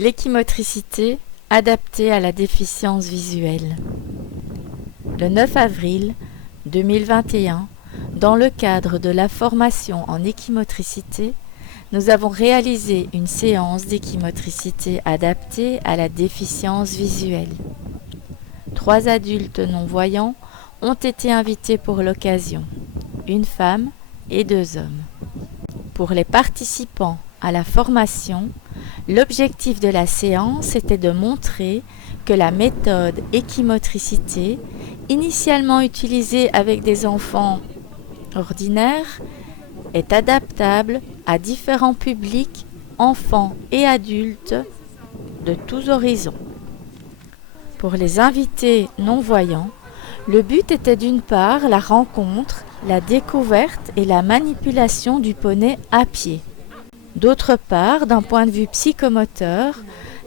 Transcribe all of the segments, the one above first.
L'équimotricité adaptée à la déficience visuelle. Le 9 avril 2021, dans le cadre de la formation en équimotricité, nous avons réalisé une séance d'équimotricité adaptée à la déficience visuelle. 3 adultes non-voyants ont été invités pour l'occasion, une femme et 2 hommes. Pour les participants à la formation, l'objectif de la séance était de montrer que la méthode équimotricité, initialement utilisée avec des enfants ordinaires, est adaptable à différents publics, enfants et adultes de tous horizons. Pour les invités non-voyants, le but était d'une part la rencontre, la découverte et la manipulation du poney à pied. D'autre part, d'un point de vue psychomoteur,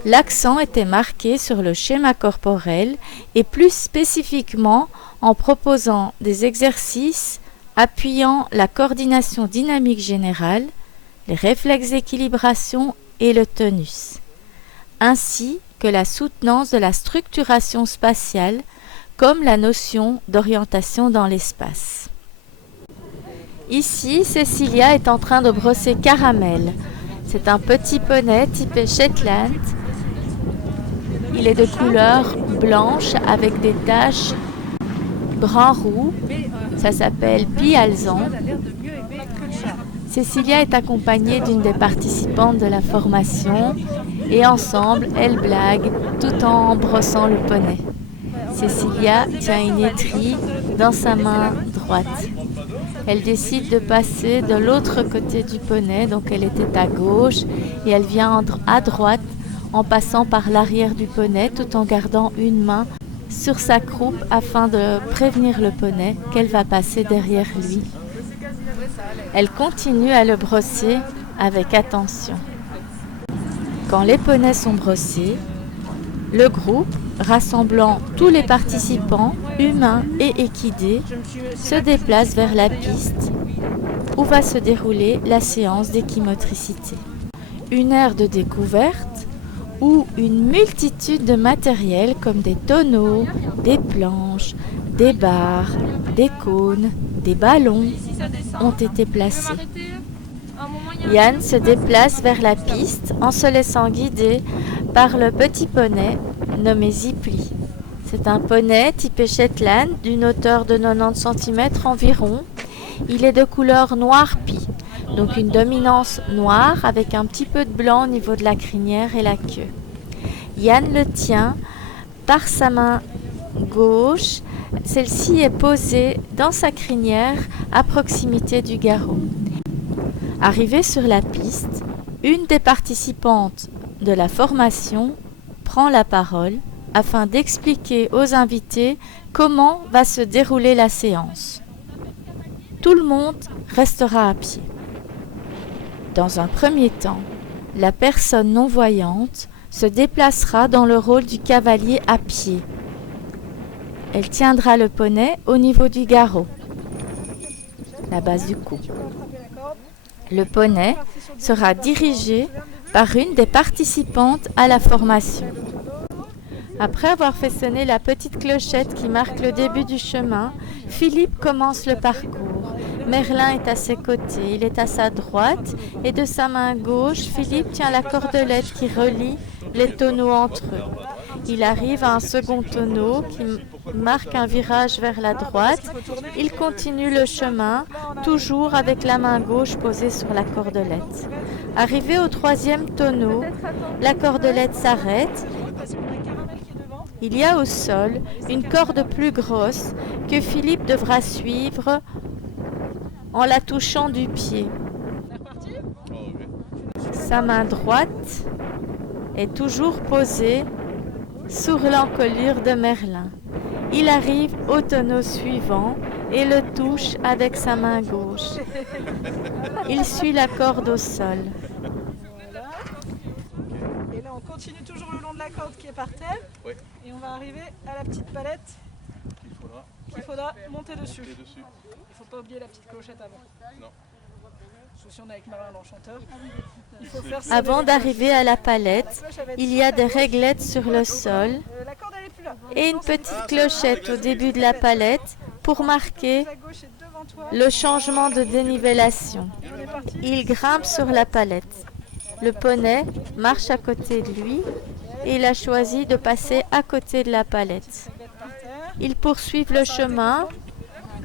l'accent était marqué sur le schéma corporel et plus spécifiquement en proposant des exercices appuyant la coordination dynamique générale, les réflexes d'équilibration et le tonus, ainsi que la soutenance de la structuration spatiale comme la notion d'orientation dans l'espace. Ici, Cécilia est en train de brosser Caramel. C'est un petit poney typé Shetland. Il est de couleur blanche avec des taches brun-roux. Ça s'appelle Pialzan. Cécilia est accompagnée d'une des participantes de la formation et ensemble, elles blaguent tout en brossant le poney. Cécilia tient une étrie dans sa main droite. Elle décide de passer de l'autre côté du poney, donc elle était à gauche et elle vient à droite en passant par l'arrière du poney tout en gardant une main sur sa croupe afin de prévenir le poney qu'elle va passer derrière lui. Elle continue à le brosser avec attention. Quand les poneys sont brossés, le groupe, rassemblant tous les participants, humains et équidés, se déplace vers la piste où va se dérouler la séance d'équimotricité. Une aire de découverte où une multitude de matériel comme des tonneaux, des planches, des barres, des cônes, des ballons ont été placés. Yann se déplace vers la piste en se laissant guider par le petit poney nommé Zipli. C'est un poney typé Shetland d'une hauteur de 90 cm environ. Il est de couleur noir pie, donc une dominance noire avec un petit peu de blanc au niveau de la crinière et la queue. Yann le tient par sa main gauche. Celle-ci est posée dans sa crinière à proximité du garrot. Arrivée sur la piste, une des participantes de la formation prend la parole afin d'expliquer aux invités comment va se dérouler la séance. Tout le monde restera à pied. Dans un premier temps, la personne non-voyante se déplacera dans le rôle du cavalier à pied. Elle tiendra le poney au niveau du garrot, la base du cou. Le poney sera dirigé par une des participantes à la formation. Après avoir fait sonner la petite clochette qui marque le début du chemin, Philippe commence le parcours. Merlin est à ses côtés, il est à sa droite et de sa main gauche, Philippe tient la cordelette qui relie les tonneaux entre eux. Il arrive à un second tonneau qui marque un virage vers la droite. Il continue le chemin, toujours avec la main gauche posée sur la cordelette. Arrivé au 3e tonneau, la cordelette s'arrête. Il y a au sol une corde plus grosse que Philippe devra suivre en la touchant du pied. Sa main droite est toujours posée sur l'encolure de Merlin. Il arrive au tonneau suivant et le touche avec sa main gauche. Il suit la corde au sol. Et là, on continue toujours le long de la corde qui est par terre. Oui. Et on va arriver à la petite palette qu'il faudra monter dessus. Il ne faut pas oublier la petite clochette avant. Non. souci, on est avec Merlin l'Enchanteur. Il faut faire Avant d'arriver à la palette, il y a des réglettes sur le sol la corde, elle est plus là. et une petite clochette au début de la palette pour marquer La gauche est devant toi. le changement de dénivellation. On est parti. Il grimpe sur la palette. Le poney marche à côté de lui et il a choisi de passer à côté de la palette. Réglette par terre. Ils poursuivent le chemin,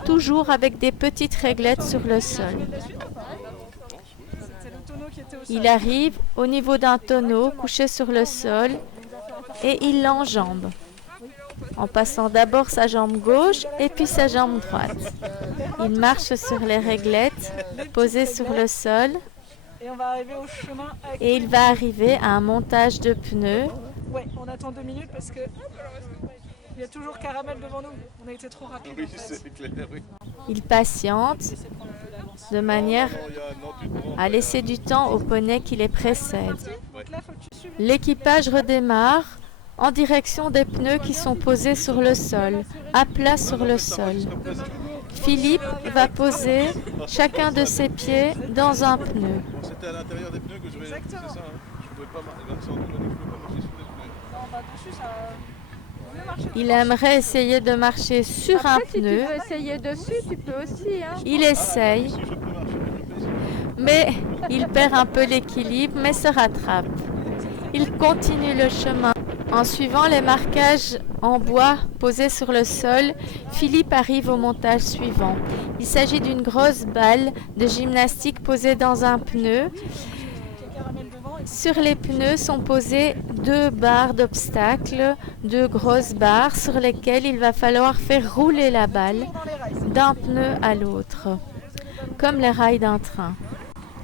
toujours avec des petites réglettes sur le sol. C'est le tonneau qui était au sol. Il arrive au niveau d'un tonneau couché sur le sol et il l'enjambe, en passant d'abord sa jambe gauche et puis sa jambe droite. Il marche sur les réglettes posées sur le sol Et on va arriver au chemin avec... et il va arriver à un montage de pneus. Ouais, on attend 2 minutes parce que il y a toujours Caramel devant nous. On a été trop rapide. Oui, c'est clair, oui. Il patiente de manière à laisser du temps au poney qui les précède. Donc là, faut que tu suives. L'équipage redémarre en direction des pneus qui sont posés sur le sol, à plat sur le sol. Philippe va poser chacun de ses pieds dans un pneu. C'était à l'intérieur des pneus que je vais. C'est ça, hein. Je pouvais pas marcher sur des pneus. Non, bah dessus, ça... On veut marcher. Il aimerait essayer de marcher sur un Si tu pneu. veux essayer dessus, tu peux aussi. Hein. Il essaye, Si je peux marcher, je peux essayer. mais il perd un peu l'équilibre, mais se rattrape. Il continue le chemin. En suivant les marquages en bois posés sur le sol, Philippe arrive au montage suivant. Il s'agit d'une grosse balle de gymnastique posée dans un pneu. Caramel devant et Sur les pneus sont posées 2 barres d'obstacles, 2 grosses barres sur lesquelles il va falloir faire rouler la balle dans les rails. d'un pneu à l'autre, comme les rails d'un train.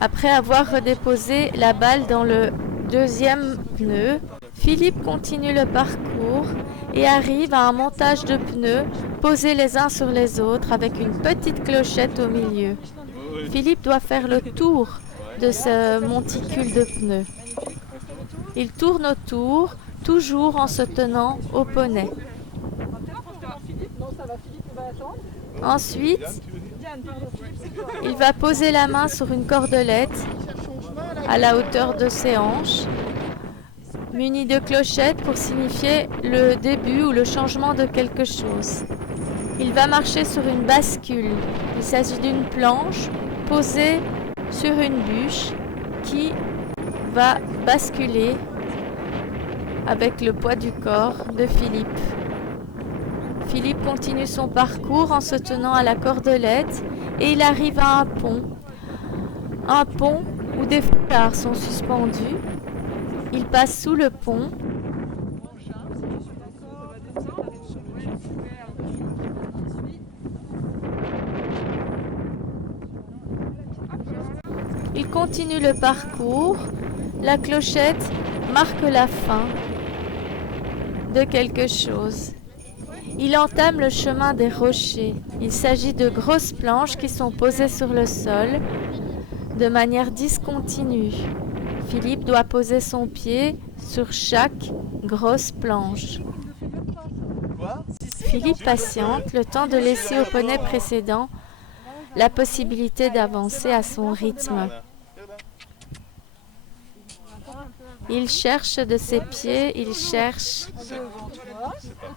Après avoir redéposé la balle dans le deuxième pneu, Philippe continue le parcours et arrive à un montage de pneus posés les uns sur les autres avec une petite clochette au milieu. Philippe doit faire le tour de ce monticule de pneus. Il tourne autour, toujours en se tenant au poney. Non, ça va, Philippe, il va attendre. Ensuite, Diane, pardon, Philippe, c'est toi. il va poser la main sur une cordelette à la hauteur de ses hanches, munie de clochettes pour signifier le début ou le changement de quelque chose. Il va marcher sur une bascule. Il s'agit d'une planche posée sur une bûche qui va basculer avec le poids du corps de Philippe. Philippe continue son parcours en se tenant à la cordelette et il arrive à un pont. Un pont où des foulards sont suspendus. Il passe sous le pont. Il continue le parcours. La clochette marque la fin de quelque chose. Il entame le chemin des rochers. Il s'agit de grosses planches qui sont posées sur le sol de manière discontinue. Philippe doit poser son pied sur chaque grosse planche. Philippe patiente le temps de laisser au poney précédent la possibilité d'avancer à son rythme. Il cherche de ses pieds, il cherche Devant toi.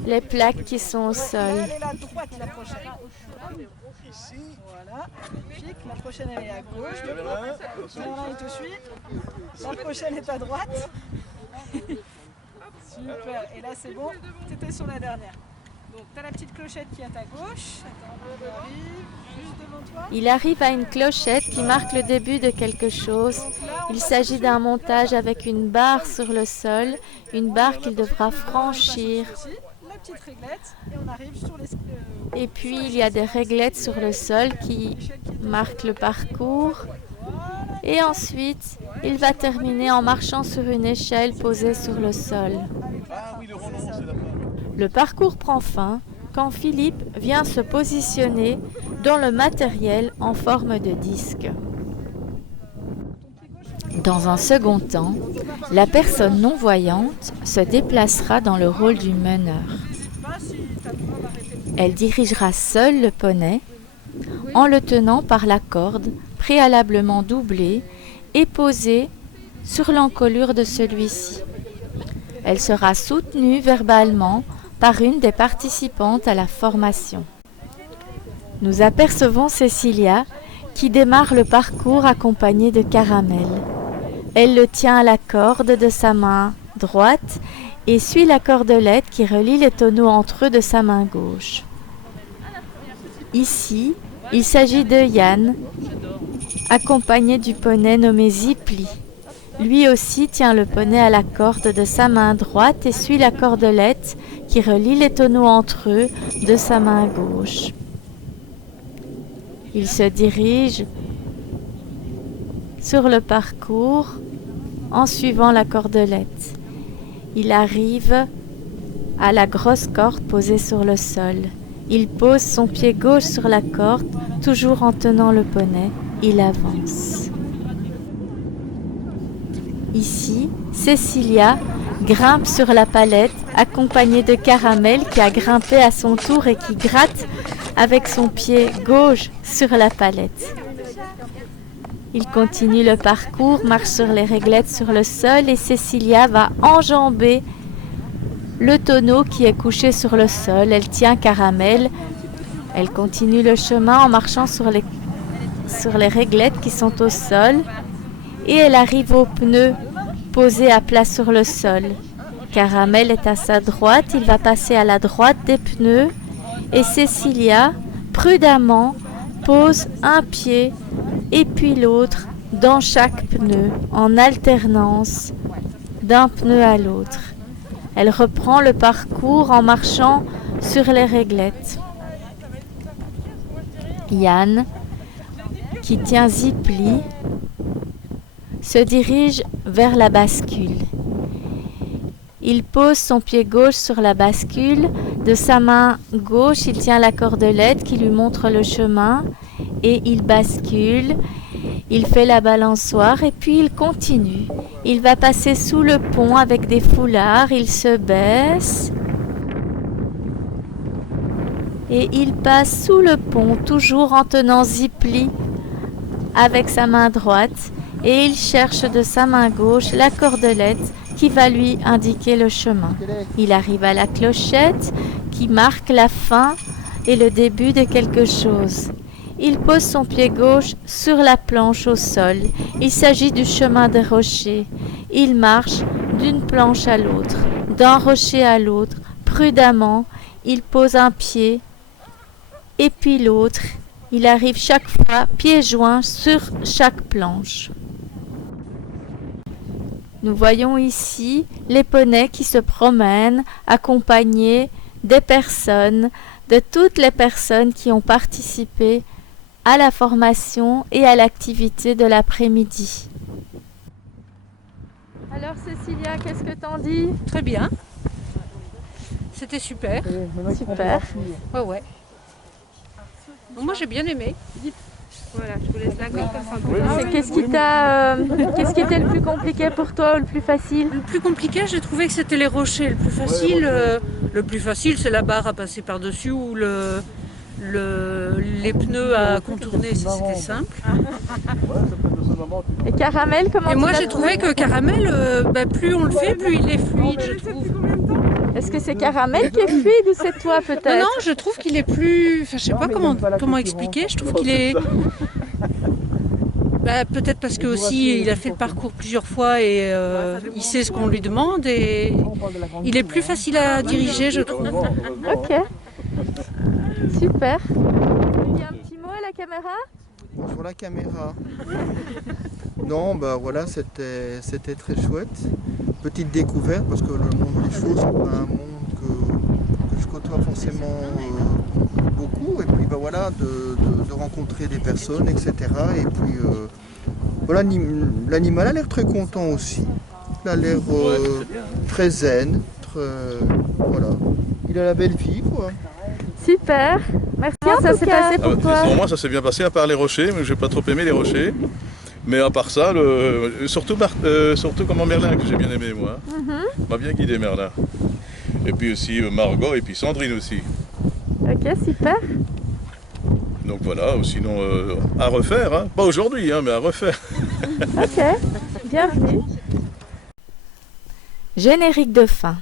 les plaques qui sont au sol. Elle est là, droite, la prochaine. Ici. Voilà, magnifique. La prochaine, elle est à gauche. Merlin, il te suit. La prochaine est à droite. Super. Et là, c'est bon. Tu étais sur la dernière. Donc, tu as la petite clochette qui est à ta gauche. Attends, on arrive juste devant toi. Il arrive à une clochette qui marque le début de quelque chose. Il s'agit d'un montage avec une barre sur le sol, une barre qu'il devra franchir. Ici, la petite réglette. Et on arrive sur les... Et puis il y a des réglettes sur le sol qui marquent le parcours. Et ensuite, il va terminer en marchant sur une échelle posée sur le sol. Ah oui, le rond, c'est là-bas. Le parcours prend fin quand Philippe vient se positionner dans le matériel en forme de disque. Dans un second temps, la personne non-voyante se déplacera dans le rôle du meneur. Elle dirigera seule le poney en le tenant par la corde préalablement doublée et posée sur l'encolure de celui-ci. Elle sera soutenue verbalement par une des participantes à la formation. Nous apercevons Cécilia qui démarre le parcours accompagnée de Caramel. Elle le tient à la corde de sa main droite et suit la cordelette qui relie les tonneaux entre eux de sa main gauche. Ici, il s'agit de Yann, accompagné du poney nommé Zipli. Lui aussi tient le poney à la corde de sa main droite et suit la cordelette qui relie les tonneaux entre eux de sa main gauche. Il se dirige sur le parcours en suivant la cordelette. Il arrive à la grosse corde posée sur le sol. Il pose son pied gauche sur la corde, toujours en tenant le poney. Il avance. Ici, Cécilia grimpe sur la palette, accompagnée de Caramel qui a grimpé à son tour et qui gratte avec son pied gauche sur la palette. Il continue le parcours, marche sur les réglettes sur le sol et Cécilia va enjamber le tonneau qui est couché sur le sol. Elle tient Caramel. Elle continue le chemin en marchant sur les réglettes qui sont au sol et elle arrive au pneu posé à plat sur le sol. Caramel est à sa droite, il va passer à la droite des pneus et Cécilia, prudemment, pose un pied et puis l'autre dans chaque pneu, en alternance d'un pneu à l'autre. Elle reprend le parcours en marchant sur les réglettes. Yann, qui tient Zipli, se dirige vers la bascule. Il pose son pied gauche sur la bascule. De sa main gauche, il tient la cordelette qui lui montre le chemin et il bascule. Il fait la balançoire et puis il continue. Il va passer sous le pont avec des foulards. Il se baisse et il passe sous le pont, toujours en tenant Zipli avec sa main droite. Et il cherche de sa main gauche la cordelette qui va lui indiquer le chemin. Il arrive à la clochette qui marque la fin et le début de quelque chose. Il pose son pied gauche sur la planche au sol. Il s'agit du chemin des rochers. Il marche d'une planche à l'autre, d'un rocher à l'autre. Prudemment, il pose un pied et puis l'autre. Il arrive chaque fois pieds joints sur chaque planche. Nous voyons ici les poneys qui se promènent accompagnés des personnes, de toutes les personnes qui ont participé à la formation et à l'activité de l'après-midi. Alors Cécilia, qu'est-ce que t'en dis? Très bien. C'était super. Super. Ouais. Moi j'ai bien aimé. Voilà, je vous laisse la corde comme ça. Qu'est-ce qui était le plus compliqué pour toi ou le plus facile? Le plus compliqué, j'ai trouvé que c'était les rochers. Le plus facile, le plus facile, c'est la barre à passer par-dessus ou les pneus à contourner, ça c'était simple. Et Caramel, comment? Et moi j'ai trouvé que Caramel, plus on le fait, plus il est fluide, je trouve. Est-ce que c'est Caramel qui est fluide ou c'est toi peut-être? Non, je trouve qu'il est plus... Enfin, je sais pas comment expliquer, je trouve qu'il est... peut-être parce que aussi il a fait le parcours plusieurs fois et il sait ce qu'on lui demande et il est plus facile à diriger, je trouve. Ok, super. Il y a un petit mot à la caméra? Bonjour la caméra. Non, voilà, c'était très chouette. Petite découverte parce que le monde des choses, c'est pas un monde que je côtoie forcément beaucoup. Et puis voilà, de rencontrer des personnes, etc. Et puis voilà, l'animal a l'air très content aussi. Il a l'air très zen. Voilà. Il a la belle vie, quoi. Super, merci. Comment ça s'est passé pour toi? Pour moi, ça s'est bien passé, à part les rochers, mais j'ai pas trop aimé les rochers. Mais à part ça, surtout comme Merlin que j'ai bien aimé, moi. M'a bien guidé Merlin. Et puis aussi Margot et puis Sandrine aussi. Ok, super. Donc voilà, ou sinon à refaire, hein. Pas aujourd'hui, hein, mais à refaire. Ok, bienvenue. Générique de fin.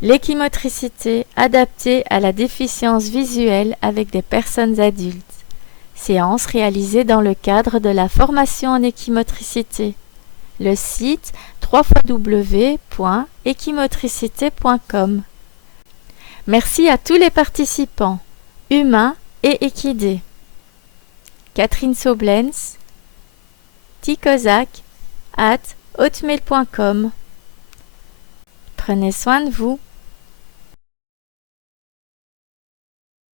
L'équimotricité adaptée à la déficience visuelle avec des personnes adultes. Séance réalisée dans le cadre de la formation en équimotricité. Le site www.équimotricité.com. Merci à tous les participants, humains et équidés. Catherine Soblens, tikozak@hotmail.com. Prenez soin de vous.